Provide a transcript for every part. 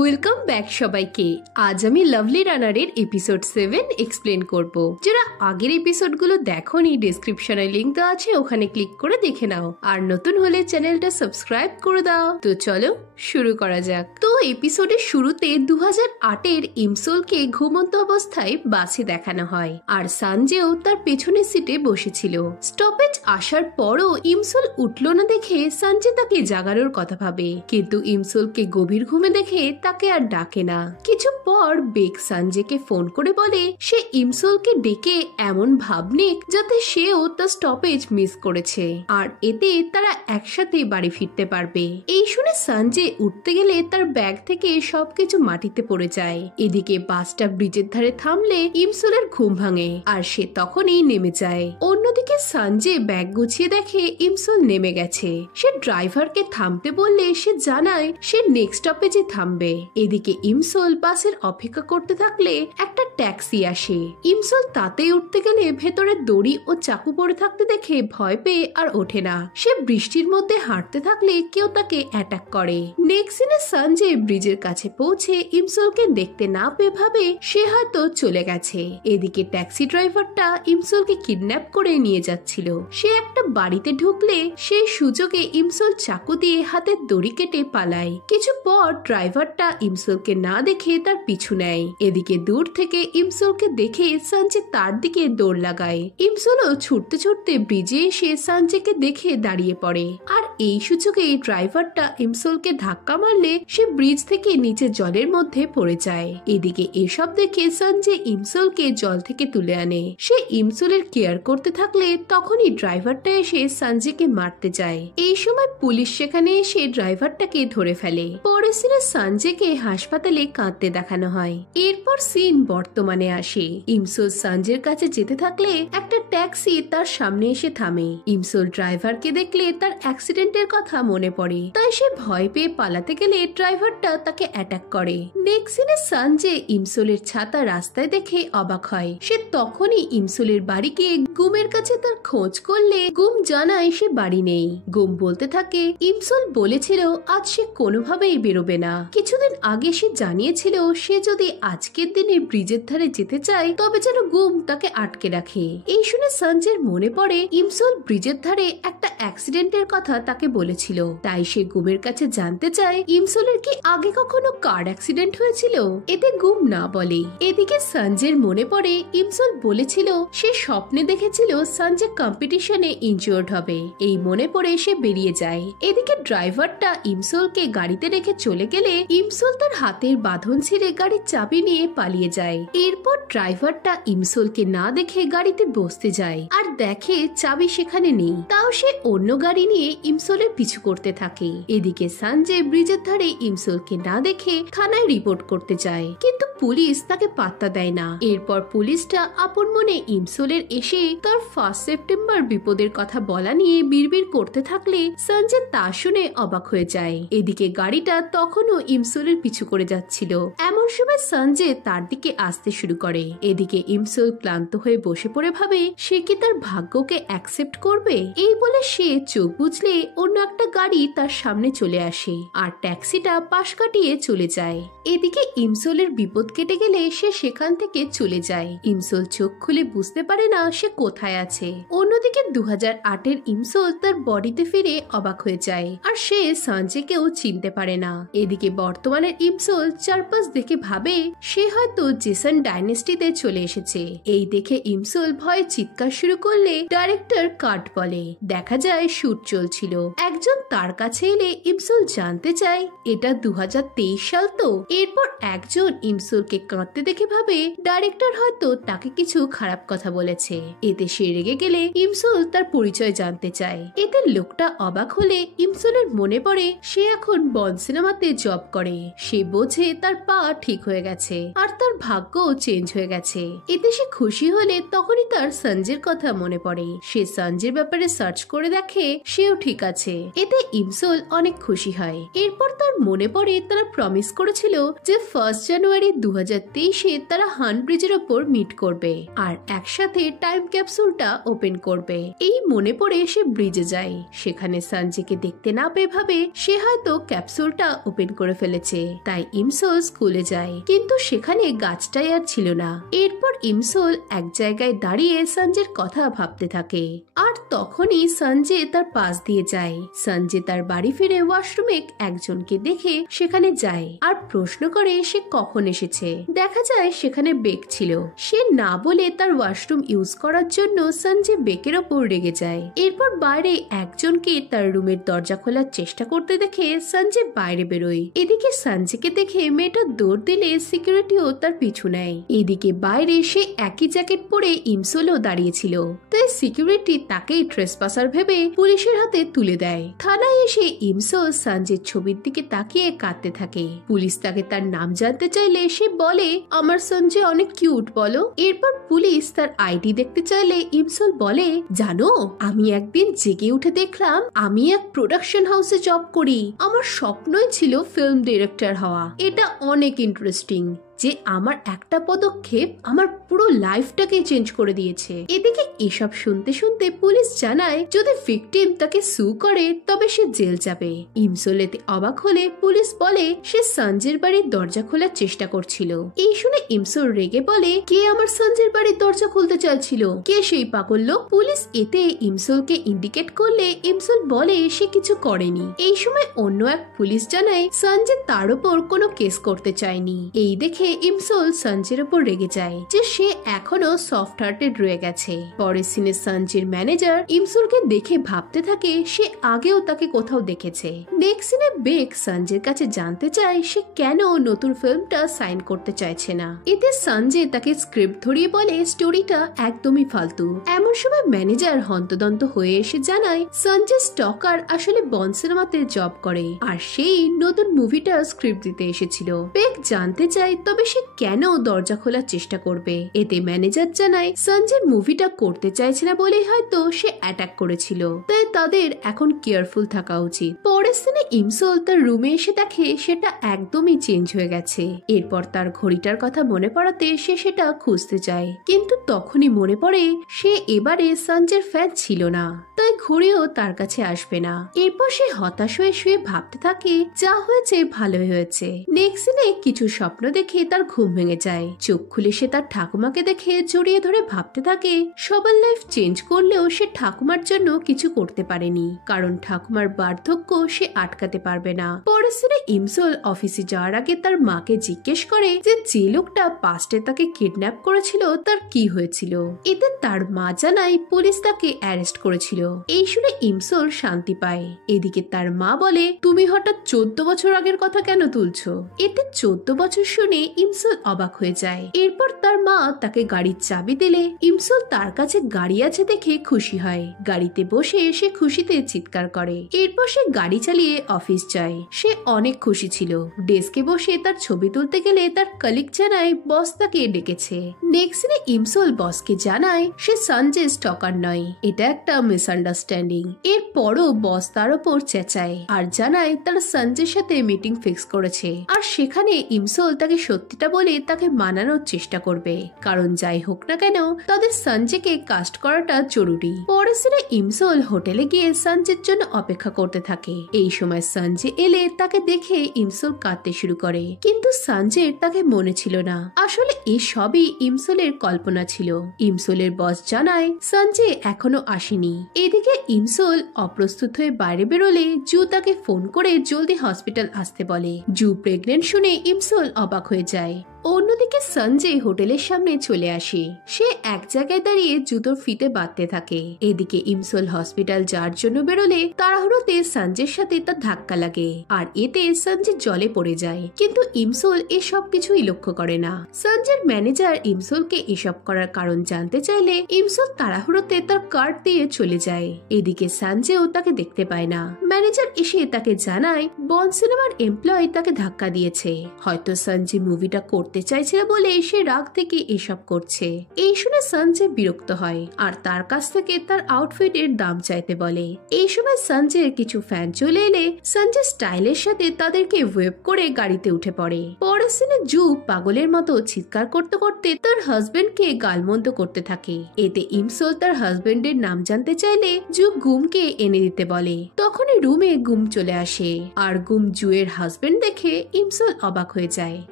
Welcome back সবাইকে। আজ আমি লাভলি রানারের এপিসোড 7 এক্সপ্লেন করব। যারা আগের এপিসোডগুলো দেখোনি, ডেসক্রিপশনে লিংক দেওয়া আছে, ওখানে ক্লিক করে দেখে নাও। আর নতুন হলে চ্যানেলটা সাবস্ক্রাইব করে দাও। তো চলো শুরু করা যাক। তো এপিসোডের শুরুতে 2008-এর ইমসোলকে ঘুমন্ত অবস্থায় বাসে দেখানো হয়, আর সানজেও তার পেছনের সিটে বসেছিল। স্টপেজ আসার পরও ইমসোল উঠল না দেখে সানজে তাকে জাগানোর কথা ভাবে, কিন্তু ইমসোলকে গভীর ঘুমে দেখে তাকে আর ডাকে না। কিছু পর বেক সানজেকে ফোন করে বলে সে ইমসোলকে ডেকে এমন ভাব নিক যাতে সেও তার স্টপেজ মিস করেছে, আর এতে তারা একসাথে বাড়ি ফিরতে পারবে। এই শুনে সানজে উঠতে গেলে তার ব্যাগ থেকে সবকিছু মাটিতে পড়ে যায়। এদিকে বাসটা ব্রিজের ধারে থামলে ইমসোলের ঘুম ভাঙে, আর সে তখনই নেমে যায়। অন্যদিকে সানজে ব্যাগ গুছিয়ে দেখে ইমসোল নেমে গেছে। সে ড্রাইভারকে থামতে বললে সে জানায় সে নেক্সট স্টপেজে থামবে। এদিকে ইমসোল বাসের অপেক্ষা করতে থাকলে একটা ট্যাক্সি আসে। ইমসোল তাতে উঠতে গেলে ভেতরে দড়ি ও চাকু পড়ে থাকতে দেখে ভয় পেয়ে আর ওঠে না। সে বৃষ্টির মধ্যে হাঁটতে থাকলে কেউ তাকে অ্যাটাক করে। নেক্সট সিনে সানজে ব্রিজের কাছে পৌঁছে ইমসোলকে দেখতে না পেয়ে ভাবে সে হয়তো চলে গেছে। এদিকে ট্যাক্সি ড্রাইভারটা ইমসোলকে কিডন্যাপ করে নিয়ে যাচ্ছিল। সে একটা বাড়িতে ঢুকলে সেই সুযোগে ইমসোল চাকু দিয়ে হাতের দড়ি কেটে পালায়। কিছু পর ড্রাইভারটা ইমসোলকে না দেখে তার পিছু নেয়। এদিকে দূর থেকে ইমসোলকে দেখে সানজে তার দিকে দৌড় লাগায়। ইমসোলও ছুটতে ছুটতে ব্রিজে এসে সানজেকে দেখে দাঁড়িয়ে পড়ে, আর এই সুযোগে ড্রাইভারটা ইমসোলকে ধাক্কা মারলে সে ব্রিজ থেকে নিচে জলের মধ্যে পড়ে যায়। এদিকে এসব দেখে সানজে ইমসোলকে জল থেকে তুলে আনে। সে ইমসোলের কেয়ার করতে থাকলে তখনই ড্রাইভারটা এসে সানজেকে মারতে যায়। এই সময় পুলিশ সেখানে এসে ড্রাইভারটাকে ধরে ফেলে। পরের সিনে সানজেকে হাসপাতালে কাঁদতে দেখানো হয়। এরপর সিন বর্তমানে আসে। ইমসোল সানজের কাছে যেতে থাকলে একটা ট্যাক্সি তার সামনে এসে থামে। ইমসোল ড্রাইভারকে দেখলে তার অ্যাক্সিডেন্টের কথা মনে পড়ে, তাই সে ভয় পেয়ে পালাতে গেলে ড্রাইভারটা তাকে অ্যাটাক করে। নেক্সট সিনে সানজে ইমসোলের ছাতা রাস্তায় দেখে অবাক হয়। সে তখনই ইমসোলের বাড়ি গিয়ে গুমের কাছে তার খোঁজ করলে গুম জানায় সে বাড়ি নেই। গুম বলতে থাকে ইমসোল বলেছিল আজ সে কোনোভাবেই বেরোবে না। কিছুদিন আগে সে জানিয়েছিল সে যদি আজকের দিনে ব্রিজের ধারে যেতে চায় তবে যেন গুম তাকে আটকে রাখে। এই শুনে সানজের মনে পড়ে ইমসোল ব্রিজের ধারে একটা অ্যাক্সিডেন্টের কথা তাকে বলেছিল, তাই সে গুমের কাছে জানতে চায় ইমসোলের কি আগে কখনো কার অ্যাক্সিডেন্ট হয়েছিল। এতে গুম না বলে। এদিকে সানজের মনে পড়ে ইমসোল বলেছিল সে স্বপ্নে দেখেছিল সানজে কম্পিটিশনে ইনজিওর্ড হবে। এই মনে পড়ে সে বেরিয়ে যায়। এদিকে ড্রাইভারটা ইমসোলকে গাড়িতে রেখে চলে গেলে ইমসোল তার হাতের বাঁধন ছিঁড়ে গাড়ির চাবি নিয়ে পালিয়ে যায়। এরপর ড্রাইভারটা ইমসোলকে না দেখে গাড়িতে বসতে যায়, আর দেখে চাবি সেখানে নেই। তাও সে অন্য গাড়ি নিয়ে ইমসোলের পিছু করতে থাকে। এদিকে সানজে ব্রিজের ধারে ইমসোলকে না দেখে থানায় রিপোর্ট করতে যায়, কিন্তু পুলিশ তাকে পাত্তা দেয় না। এরপর পুলিশটা আপন মনে ইমসোলের এসে তার 1 সেপ্টেম্বর বিপদের কথা বলা নিয়ে বিড়বিড় করতে থাকলে সানজে তা শুনে অবাক হয়ে যায়। এদিকে গাড়িটা তখনও ইমসোলের পিছু করে যাচ্ছিল। এমন সময় সানজে তার দিকে আসতে শুরু করে। এদিকে ইমসোল ক্লান্ত হয়ে বসে পড়ে ভাবে সে কি তার ভাগ্যকে অ্যাকসেপ্ট করবে। এই বলে সে চোখ বুঝলে অন্য একটা গাড়ি তার সামনে চলে আসে, আর ট্যাক্সিটা পাশ কাটিয়ে চলে যায়। এদিকে ইমসোলের বিপদ কেটে গেলে সে সেখান থেকে চলে যায়। ইমসোল চোখ খুলে বুঝতে পারে না সে কোথায় আছে। অন্যদিকে 2008-এর ইমসোল তার বডিতে ফিরে অবাক হয়ে যায়, আর সে সানজেকেও চিনতে পারে না। এদিকে বর্তমানের ইমসোল চারপাশ দেখে ভাবে সে হয়তো জেসন ডাইনেস্টিতে চলে এসেছে। এই দেখে ইমসোল ভয়ে চিৎকার শুরু করলে ডাইরেক্টর কাট বলে। দেখা যায় শুট চলছিল। একজন তার কাছে এলে ইমসোল জানতে চায় এটা 2023 সাল তো। এরপর একজন ইমসোলকে কাঁদতে দেখে ভাবে ডাইরেক্টর হয়তো তাকে কিছু খারাপ কথা বলেছে। এতে সে রেগে গেলে ইমসোল তার পরিচয় জানতে চায়। এতে লোকটা অবাক হলে ইমসোলের মনে পড়ে সে এখন বন্ড সিনেমাতে জব করে। সে বোঝে তার পা ঠিক হয়ে গেছে, আর তার ভাগ্যও চেঞ্জ হয়ে গেছে। এতে সে খুশি হলে তখনই তার সঞ্জের কথা মনে পড়ে। সে সঞ্জের ব্যাপারে সার্চ করে দেখে সেও ঠিক আছে। এতে ইমসোল অনেক খুশি হয়। এরপর তার মনে পড়ে তারা প্রমিস করেছিল যে 1 জানুয়ারি 2023-এ তারা হান ব্রিজের ওপর মিট করবে, আর একসাথে টাইম ক্যাপসুলটা ওপেন করবে। এই মনে পড়ে সে ব্রিজে যায়। সেখানে সঞ্জয়কে দেখতে না পেয়ে ভাবে সে হয়তো ক্যাপসুলটা ওপেন করে ফেলেছে। তাই ইমসোল স্কুলে যায়, কিন্তু সেখানে গাছটাই আর ছিল না। এরপর ইমসোল এক জায়গায় দাঁড়িয়ে সঞ্জের কথা ভাবতে থাকে, আর তখনই সঞ্জে তার পাশ দিয়ে যায়। সঞ্জে তার বাড়ি ফিরে ওয়াশরুমে একজনকে দেখে সেখানে যায় আর প্রশ্ন করে সে কখন এসেছে। দেখা যায় সেখানে বেক ছিল। সে না বলে তার ওয়াশরুম ইউজ করার জন্য সঞ্জে বেকের ওপর রেগে যায়। এরপর বাইরে একজনকে তার রুমের দরজা খোলার চেষ্টা করতে দেখে সঞ্জে বাইরে বেরোয়। এদিকে সঞ্জেকে দেখে মেয়েটা দৌড় দিলে সিকিউরিটিও তার পিছু নেয়। এদিকে বাইরে সে একই জ্যাকেট পরে ইমসোলও দাঁড়িয়েছিল, তাই সিকিউরিটি তাকেই ট্রেসপাসার ভেবে পুলিশের হাতে তুলে দেয়। থানায় এসে ইমসোল সঞ্জের ছবির দিকে তাকিয়ে কাঁদতে থাকে। পুলিশ তাকে তার নাম জানতে চাইলে সে বলে, আমার সঞ্জয় অনেক কিউট বলো। এরপর পুলিশ তার আইডি দেখতে চাইলে ইমসোল বলে, জানো আমি একদিন জেগে উঠে দেখলাম আমি এক প্রোডাকশন হাউসে জব করি। আমার স্বপ্নই ছিল ফিল্ম ডিরেক্টর হওয়া। এটা অনেক ইন্টারেস্টিং যে আমার একটা পদক্ষেপ আমার পুরো লাইফটাকে চেঞ্জ করে দিয়েছে। এদিকে এসব শুনতে শুনতে পুলিশ জানায় যদি ভিকটিম তাকে সু করে তবে সে জেল যাবে। ইমসোল এতে অবাক হলে পুলিশ বলে সে সঞ্জের বাড়ির দরজা খোলার চেষ্টা করছিল। এই শুনে ইমসোল রেগে বলে, কে আমার সঞ্জের বাড়ির দরজা খুলতে চাইছিল? কে সেই পাগল লোক? পুলিশ এতে ইমসোলকে ইন্ডিকেট করলে ইমসোল বলে সে কিছু করেনি। এই সময় অন্য এক পুলিশ জানায় সঞ্জে তার উপর কোনো কেস করতে চায়নি। এই দেখে ইমসোল সঞ্জের উপর রেগে যায় যে সে এখনো সফট হার্টেড রয়ে গেছে। পরের সিনে সঞ্জের ম্যানেজার ইমসোলকে দেখে ভাবতে থাকে সে আগেও তাকে কোথাও দেখেছে। নেক্সট সিনে বেক সঞ্জের কাছে জানতে চায় সে কেন নতুন ফিল্মটা সাইন করতে চাইছে না। এতে সঞ্জয় তাকে স্ক্রিপ্ট ধরিয়ে বলে স্টোরিটা একদমই ফালতু। এমন সময় ম্যানেজার হন্তদন্ত হয়ে এসে জানায় সঞ্জয় স্টকার আসলে বন্ড সিনেমাতে জব করে আর সেই নতুন মুভিটা স্ক্রিপ্ট দিতে এসেছিল। বেক জানতে চায় তবে সে কেন দরজা খোলার চেষ্টা করবে। এতে ম্যানেজার জানায় সঞ্জয় মুভিটা করতে চাইছে না বলেই হয়তো সে অ্যাটাক করেছিল, তাই তাদের এখন কেয়ারফুল থাকা উচিত। পরের সিনে ইমসোল তার রুমে এসে দেখে সেটা একদমই চেঞ্জ হয়ে গেছে। এরপর তার ঘড়িটার কথা মনে পড়াতে সে সেটা খুঁজতে যায়, কিন্তু তখনই মনে পড়ে সে এবারে সঞ্জয়ের ফ্যান ছিল না, তাই ঘড়িও তার কাছে আসবে না। এরপর সে হতাশ হয়ে শুয়ে ভাবতে থাকে যা হয়েছে ভালোই হয়েছে। নেক্সট সিনে কিছু স্বপ্ন দেখে তার ঘুম ভেঙে যায়। চোখ খুলে সে তার ঠাকুমাকে দেখে জড়িয়ে ধরে ভাবতে থাকে সবার লাইফ চেঞ্জ করলেও সে ঠাকুমার জন্য কিছু করতে পারেনি, কারণ ঠাকুমার বার্ধক্য সে আটকাতে পারবে না। পরের সিনে ইমসোল অফিসে যাওয়ার আগে তার মাকে জিজ্ঞেস করে যে লোকটা পাস্টে তাকে কিডন্যাপ করেছিল তার কি হয়েছিল। এতে তার মা জানায় পুলিশ তাকে অ্যারেস্ট করেছিল। এই শুনে ইমসোল শান্তি পায়। এদিকে তার মা বলে, তুমি হঠাৎ 14 বছর আগের কথা কেন তুলছো? এতে 14 বছর শুনে ইমসোল অবাক হয়ে যায়। এরপর তার মা তাকে গাড়ির চাবি দিলে ইমসোল তার কাছে গাড়ি আছে দেখে খুশি হয়। গাড়িতে বসে সে খুশিতে চিৎকার করে। এরপর সে গাড়ি চালিয়ে অফিস যায়। সে অনেক খুশি ছিল। ডেস্কে বসে তার ছবি তুলতে গেলে তার কলিগ জানায় বস তাকে ডেকেছে। নেক্সট সিনে ইমসোল বসকে জানায় সে সঞ্জয় স্টকার নয়, এটা একটা মিসআন্ডারস্ট্যান্ডিং। এরপরও বস তার উপর চেঁচায় আর জানায় তারা সঞ্জয়ের সাথে মিটিং ফিক্স করেছে আর সেখানে ইমসোল তাকে সত্যিটা বলে তাকে মানানোর চেষ্টা করবে, কারণ যাই হোক না কেন তাদের সঞ্জয়কে কাস্ট করাটা জরুরি। পরের সিনে ইমসোল হোটেলে গিয়ে সঞ্জয়ের জন্য অপেক্ষা করতে থাকে। এই সময় সঞ্জয় এলে তাকে দেখে ইমসোল কাঁদতে শুরু করে, কিন্তু সঞ্জয়ের তাকে মনে ছিল না। আসলে এই সবই ইমসোলের কল্পনা ছিল। ইমসোলের বস জানায় সঞ্জয় এখনো আসেনি। এদিকে ইমসোল অপ্রস্তুত হয়ে বাইরে বেরোলে জু তাকে ফোন করে জলদি হসপিটাল আসতে বলে। জু প্রেগনেন্ট শুনে ইমসোল অবাক হয়ে যায়। অন্যদিকে সঞ্জয় হোটেলের সামনে চলে আসে। সে এক জায়গায় দাঁড়িয়ে জুতোর ফিতে বাঁধতে থাকে। এদিকে ইমসোল হসপিটাল যাওয়ার জন্য বেরোলে তাড়াহুড়োতে সঞ্জয়ের সাথে তার ধাক্কা লাগে আর এতে সঞ্জয় জলে পড়ে যায়, কিন্তু ইমসোল এসব কিছুই লক্ষ্য করে না। সঞ্জয়ের ম্যানেজার ইমসোলকে এসব করার কারণ জানতে চাইলে ইমসোল তাড়াহুড়োতে তার কার্ড দিয়ে চলে যায়। এদিকে সঞ্জয়ও তাকে দেখতে পায় না। ম্যানেজার এসে তাকে জানায় বন্ড সিনেমার এমপ্লয়ি তাকে ধাক্কা দিয়েছে। হয়তো সঞ্জয় মুভিটা করতে চাইছিল বলে সে রাগ থেকে এসব করছে। এই শুনে সঞ্জয় বিরক্ত হয় আর তার কাছ থেকে তার আউটফিটের দাম চাইতে বলে। এই সময় সঞ্জয়ের কিছু ফ্যান চলে এলে সঞ্জয় স্টাইলের সাথে তাদেরকে ওয়েব করে গাড়িতে উঠে পড়ে। পরে পরের সিনে জু পাগলের মতো চিৎকার করতে করতে তার হাজবেন্ডকে গালমন্দ করতে থাকে। এতে ইমসোল তার হাজবেন্ডের নাম জানতে চাইলে জু গুমকে এনে দিতে বলে। তখনই রুমে গুম চলে আসে আর গুম জুয়ের হাজবেন্ড দেখে ইমসোল অবাক হয়ে যায়।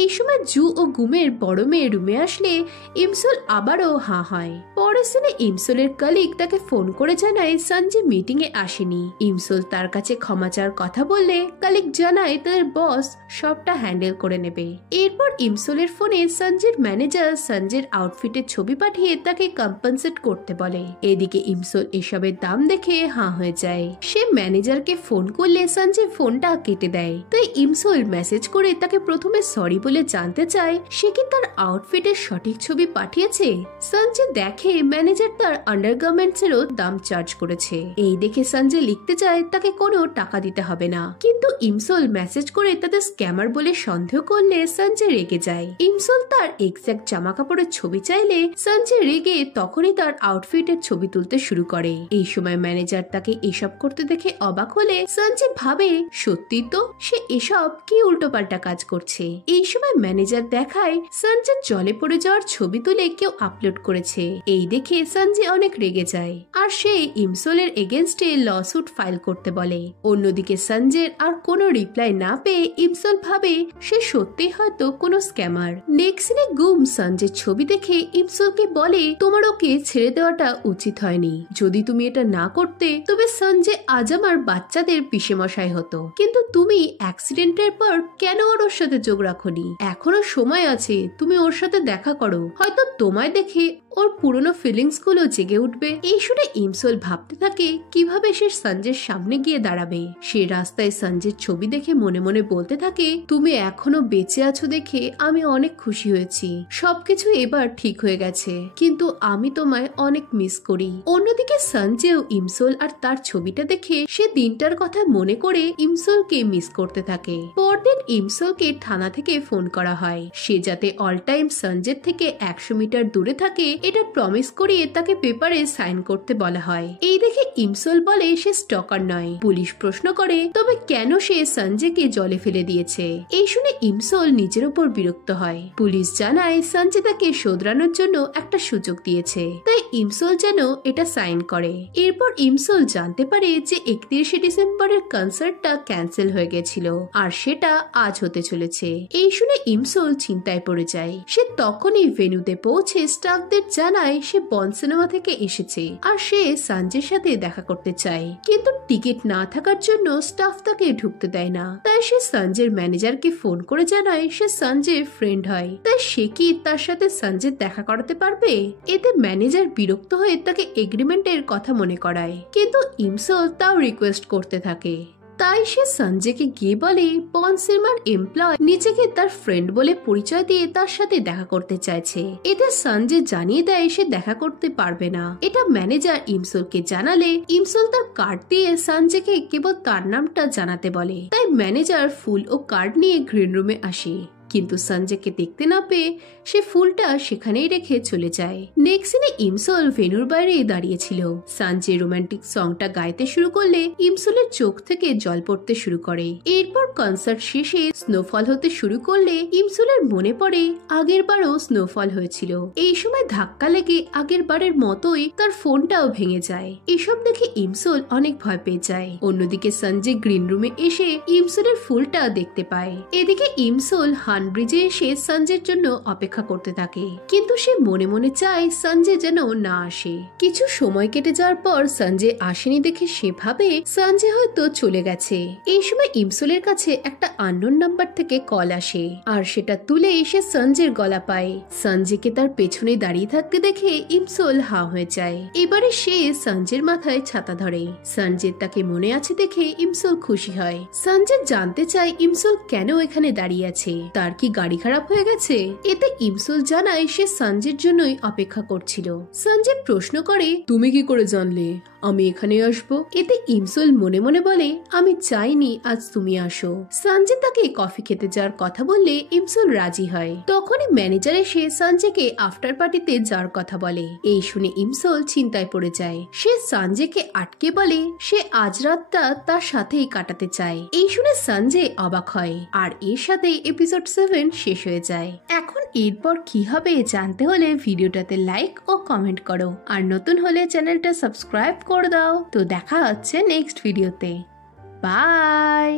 এই সময় জু ও গুমের বড় মেয়ে রুমে আসলে ইমসোল আবারও হাঁ হয়। পরের সিনে ইমসোলের কলিগ তাকে ফোন করে জানায় সঞ্জয় মিটিং এ আসেনি। ইমসোল তার কাছে ক্ষমা চাওয়ার কথা বললে কলিগ জানায় তাদের বস সবটা হ্যান্ডেল করে নেবে। এরপর ইমসোলের ফোনে সঞ্জয়ের ম্যানেজার সঞ্জয়ের আউটফিটের ছবি পাঠিয়ে তাকে কম্পেনসেট করতে বলে। এদিকে ইমসোল এসবের দাম দেখে হাঁ হয়ে যায়। সে ম্যানেজারকে ফোন করলে সঞ্জয় ফোনটা কেটে দেয়। তাই ইমসোল মেসেজ করে তাকে প্রথমে সরি বলে জানতে চায় সে কি তার আউটফিটের সঠিক ছবি পাঠিয়েছে। সঞ্জয় দেখে ম্যানেজার তার আন্ডারগার্মেন্টস এরও দাম চার্জ করেছে। এই দেখে সঞ্জয় লিখতে চায় তাকে কোনো টাকা দিতে হবে না, কিন্তু ইমসোল মেসেজ করে তাদের স্ক্যামার বলে সন্দেহ করলে সঞ্জয় রেগে যায়। ইমসোল তার এক্সাক্ট জামা কাপড়ের ছবি চাইলে সঞ্জয় রেগে তখনই তার আউটফিটের ছবি তুলতে শুরু করে। এই সময় ম্যানেজার তাকে এসব করতে দেখে অবাক হলে সঞ্জয় ভাবে সত্যি তো সে এসব কি উল্টোপাল্টা কাজ করছে। এই সময় ম্যানেজার দেখায় সঞ্জয় জলে পড়ে যাওয়ার ছবি তুলে কেউ আপলোড করেছে। এই দেখে সঞ্জয় অনেক রেগে যায় আর সে ইমসোলের এগেনস্টে লসুট ফাইল করতে বলে। অন্যদিকে সঞ্জয়ের আর কোনো রিপ্লাই না পেয়ে ইমসোল ভাবে সে সত্যি হয়তো কোনো স্ক্যামার। নেক্সট সিনে গুম সঞ্জয়ের ছবি দেখে ইমসোলকে বলে তোমার ওকে ছেড়ে দেওয়াটা উচিত হয়নি। যদি তুমি এটা না করতে তবে সঞ্জয় আজ আমার বাচ্চাদের পিসে মশাই হতো, কিন্তু তুমি অ্যাক্সিডেন্টের পর কেন ওর সাথে যোগ রাখোনি? এখনো সময় আছে, তুমি ওর সাথে দেখা করো, হয়তো তোমায় দেখে ওর পুরনো ফিলিংস গুলো জেগে উঠবে। এই শুনে ইমসোল ভাবতে থাকে কিভাবে সে সঞ্জয়ের সামনে গিয়ে দাঁড়াবে। সে রাস্তায় সঞ্জয়ের ছবি দেখে মনে মনে বলতে থাকে তুমি এখনো বেঁচে আছো দেখে আমি অনেক খুশি হয়েছি, সবকিছু এবার ঠিক হয়ে গেছে, কিন্তু আমি তোমায় অনেক মিস করি। অন্যদিকে সঞ্জয়ও ইমসোল আর তার ছবিটা দেখে সে দিনটার কথা মনে করে ইমসোলকে মিস করতে থাকে। পরদিন ইমসোলকে থানা থেকে ফোন করা হয় সে যাতে অল টাইম সঞ্জয়ের থেকে 100 মিটার দূরে থাকে এটা প্রমিস করিয়ে তাকে পেপারে সাইন করতে বলা হয়। এই দেখে ইমসোল বলে সে স্টকার নয়। পুলিশ প্রশ্ন করে তবে কেন সে সঞ্জয়কে জলে ফেলে দিয়েছে। এই শুনে ইমসোল নিজের উপর বিরক্ত হয়। পুলিশ জানায় সঞ্জয় তাকে শোধরানোর জন্য একটা সুযোগ দিয়েছে, তাই ইমসোল যেন এটা সাইন করে। এরপর ইমসোল জানতে পারে যে 31শে ডিসেম্বরের কনসার্টটা ক্যান্সেল হয়ে গেছিল আর সেটা আজ হতে চলেছে। এই শুনে ইমসোল চিন্তায় পড়ে যায়। সে তখনই ভেন্যুতে পৌঁছে স্টাফদের জানায় সে বন্ড সিনেমা থেকে এসেছে আর সে সঞ্জয়ের সাথে দেখা করতে চায়, কিন্তু টিকিট না থাকার জন্য স্টাফ তাকে ঢুকতে দেয় না। তাই সে সঞ্জয়ের ম্যানেজারকে ফোন করে জানায় সে সঞ্জয়ের ফ্রেন্ড হয়, তাই সে কি তার সাথে সঞ্জয় দেখা করাতে পারবে। এতে ম্যানেজার বিরক্ত হয়ে তাকে এগ্রিমেন্টের কথা মনে করায়, কিন্তু ইমসোল তাও রিকোয়েস্ট করতে থাকে। তাই সে সঞ্জয়কে গিয়ে বলে বন্ড সিনেমার এমপ্লয় নিজেকে তার ফ্রেন্ড বলে পরিচয় দিয়ে তার সাথে দেখা করতে চাইছে। এতে সঞ্জয় জানিয়ে দেয় সে দেখা করতে পারবে না। এটা ম্যানেজার ইমসোলকে জানালে ইমসোল তার কার্ড দিয়ে সঞ্জয়কে কেবল তার নামটা জানাতে বলে। তাই ম্যানেজার ফুল ও কার্ড নিয়ে গ্রিন রুমে আসে, কিন্তু সঞ্জয়কে দেখতে না পেয়ে সে ফুলটা সেখানেই রেখে চলে যায়। নেক্সট সিনে ইমসোল ভেন্যুর বাইরে দাঁড়িয়েছিল। সঞ্জয় রোমান্টিক সংটা গাইতে শুরু করলে ইমসোলের চোখ থেকে জল পড়তে শুরু করে। এরপর কনসার্ট শেষে স্নোফল হতে শুরু করলে ইমসোলের মনে পড়ে আগের বারও স্নোফল হয়েছিল। এই সময় ধাক্কা লেগে আগের বারের মতোই তার ফোনটাও ভেঙে যায়। এসব দেখে ইমসোল অনেক ভয় পেয়ে যায়। অন্যদিকে সঞ্জয় গ্রিন রুমে এসে ইমসোলের ফুলটা দেখতে পায়। এদিকে ইমসোল ব্রিজে এসে সঞ্জয়ের জন্য অপেক্ষা করতে থাকে, কিন্তু সে মনে মনে চায় সঞ্জয় যেন না আসে। কিছু সময় কেটে যাওয়ার পর সঞ্জয় আসেনি দেখে সে ভাবে সঞ্জয় হয়তো চলে গেছে। এই সময় ইমসোলের কাছে একটা আননোন নাম্বার থেকে কল আসে আর সেটা তুলে এসে সঞ্জয়ের গলা পায়। সঞ্জয়কে তার পেছনে দাঁড়িয়ে থাকতে দেখে ইমসোল হা হয়ে যায়। এবারে সে সঞ্জয়ের মাথায় ছাতা ধরে। সঞ্জয় তাকে মনে আছে দেখে ইমসোল খুশি হয়। সঞ্জয় জানতে চায় ইমসোল কেন এখানে দাঁড়িয়ে আছে, তার কি গাড়ি খারাপ হয়ে গেছে। এতে ইমসোল জানায় সে সঞ্জয়ের জন্যই অপেক্ষা করছিল। সঞ্জয় প্রশ্ন করে তুমি কি করে জানলে? আমি এখানে আসবো। এতে ইমসল মনে মনে বলে, আমি চাইনি আজ তুমি আসো। সঞ্জয় তাকে কফি খেতে যাওয়ার কথা বললে ইমসল রাজি হয়। তখনই ম্যানেজার এসে সঞ্জয়কে আফটার পার্টিতে যাওয়ার কথা বলে। এই শুনে ইমসল চিন্তায় পড়ে যায়। সে সঞ্জয়কে আটকে বলে সে আজ রাতটা তার সাথেই কাটাতে চায়। এই শুনে সঞ্জয় অবাক হয়, আর এর সাথেই এপিসোড 7 শেষ হয়ে যায়। এখন এরপর কি হবে জানতে হলে ভিডিওটাতে লাইক ও কমেন্ট করো, আর নতুন হলে চ্যানেলটা সাবস্ক্রাইব করে দাও। তো দেখা হচ্ছে নেক্সট ভিডিওতে। বাই।